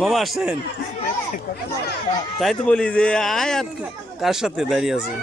মামা আসছেন তাই তো বলি যে আয় আর কার সাথে দাঁড়িয়ে আছে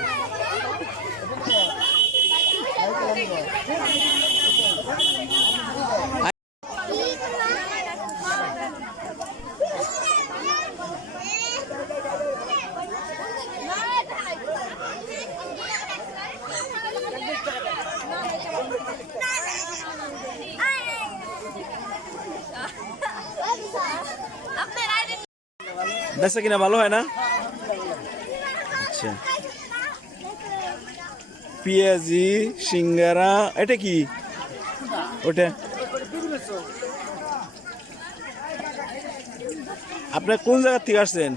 বেচা কিনা ভালো হয় না আচ্ছা পেঁয়াজি সিঙ্গারা এটা কি ওটা আপনার কোন জায়গা থেকে আসছেন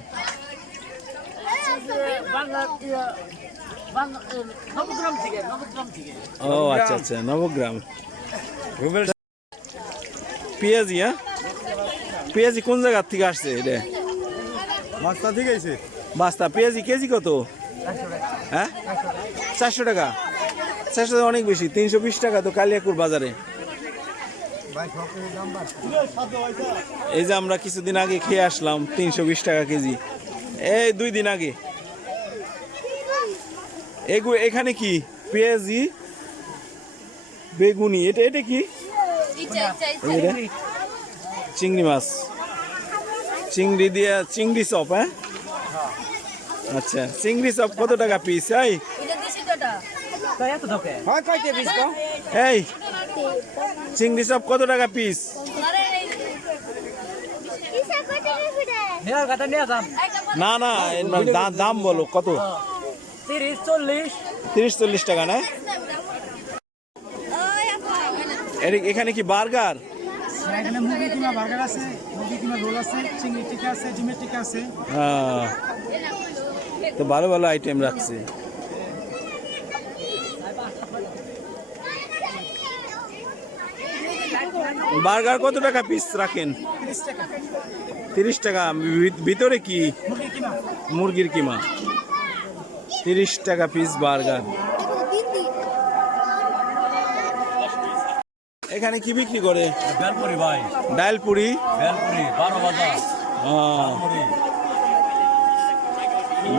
ও আচ্ছা আচ্ছা নবগ্রাম পেঁয়াজি হ্যাঁ পেঁয়াজি কোন জায়গা থেকে আসছে এটা বাস্তা ঠিক আছে বাস্তা পেঁয়াজি কেজি কত হ্যাঁ 400 টাকা 400 টাকা অনেক বেশি 320 টাকা তো কালিয়াকুর বাজারে এই যে আমরা কিছুদিন আগে খেয়ে আসলাম 320 টাকা কেজি এই 2 দিন আগে এখানে কি পেঁয়াজি বেগুনি এটা এটা কি চিংড়ি মাছ চিংড়ি দিয়ে চিংড়ি চপ হ্যাঁ আচ্ছা চিংড়ি চপ কত টাকা পিস এই চিংড়ি চপ কত টাকা পিস না না দাম বলো কত 30-40 টাকা না এখানে কি বার্গার এখানে মুরগি কিমা বার্গার আছে মুরগি কিমা রোল আছে চিংড়ি টিকা আছে ডিমের টিকা আছে তো ভালো ভালো আইটেম রাখছে বার্গার কত টাকা পিস রাখেন 30 টাকা ভিতরে কি মুরগির কিমা 30 টাকা পিস বার্গার এখানে কি বিক্রি করে ডালপুরি ভাই ডালপুরি 12 বাজার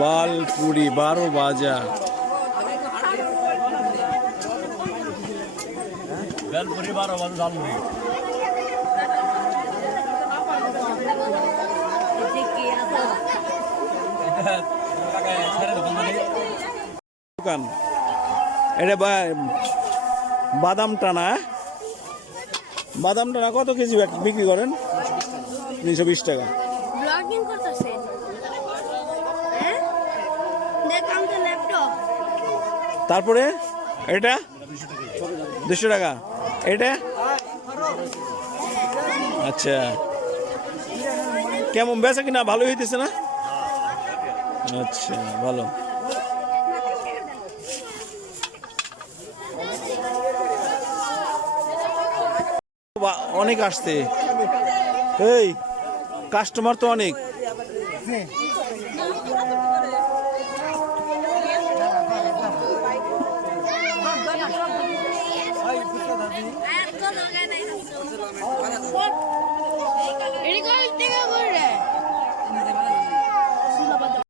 বালপুরি 12 বাজার ডালপুরি 12 বাজার ডালপুরি দোকান এটা বাদাম টানা কত কেজি বিক্রি করেন 320 টাকা তারপরে এটা 200 টাকা এটা আচ্ছা কেমন বেচা কিনা ভালো হইতেছে না আচ্ছা ভালো অনেক আসছে এই কাস্টমার তো অনেক